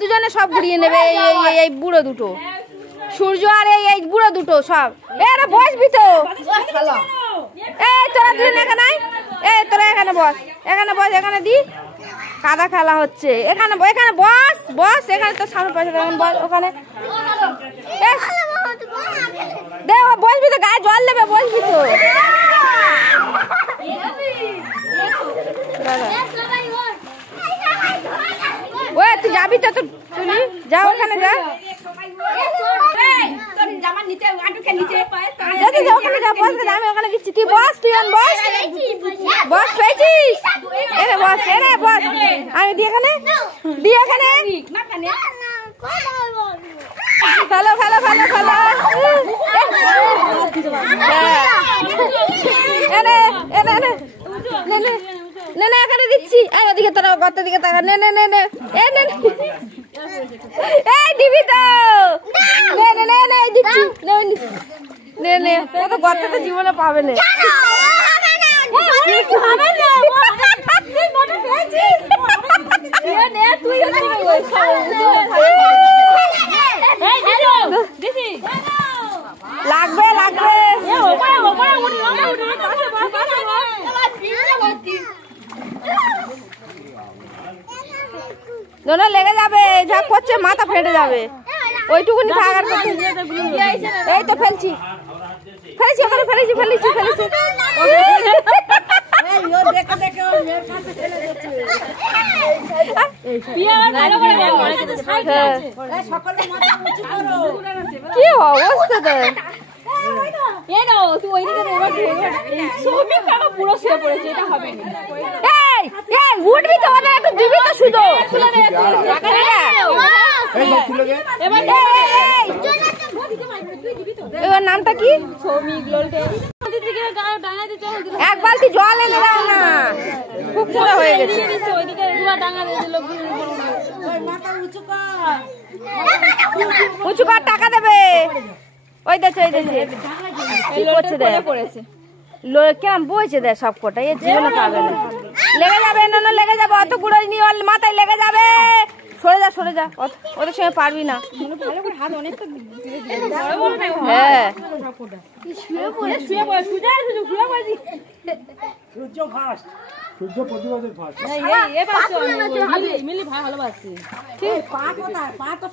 দুজনে সব ঘুরিয়ে নেবে। এই বুড়ো দুটো সূর্য আর এই বুড়ো দুটো সব। এরা বসবি তো, এই তোরা দুজন এখানে, এই তোরা এখানে বস, এখানে বস, এখানে দি কাদা খেলা হচ্ছে। এখানে এখানে বস বস, এখানে তো সামনে পয়সা বস ওখানে। দেখ বসবি তো, গায়ে জল দেবে, বসবি তো। ওই তুই যাবি তো, তুই যা ওখানে যা, আমি ওখানে দিচ্ছি, তুই বস, তুই বস বস, পেয়েছিস? এরে বস, এরে বস, আমি দি এখানে, দি এখানে, ফেলো ফেলো ফেলো ফেলো, এনে এনে এনে নে নে, এখানে দিচ্ছি, আমার দিকে তারা, গত দিকে তারা, নে নে নে নে, এই দিবি তো, নে নে নে নে, দিচ্ছি, নে নে, ও তো গর্তটা জীবনে পাবে না। লাগবে লাগবে, দোনো লেগে যাবে, যা করছে মাথা ফেটে যাবে, ওইটুকুনি ভাগার করতে। এই তো ফেলছি ফেলেছি, ওখানে ফেলেছি ফেলেছি ফেলেছি, কি অবস্থা তো। উঠবি তো, একটু দিবি তো শুধু। এবার নামটা কি? এক বালতি জল এনে দাও না, খুব ছোড়া হয়ে গেছে। উঁচু কর, টাকা দেবে। ওই দেখছে, ওই দেখছে কি করছে, কেমন বইছে দেয় সব কটা, এর জীবনে পাবে না। লেগে যাবে, না লেগে যাবে, অত গুঁড়ো নিয়ে মাথায় লেগে যাবে। সরে যা সরে যা, ওদের সঙ্গে পারবি না। হ্যাঁ সূর্য প্রতিবাদের ফার্স্ট। মিলি ভাই ভালোবাসি। ঠিক পা কোথায়? পা তো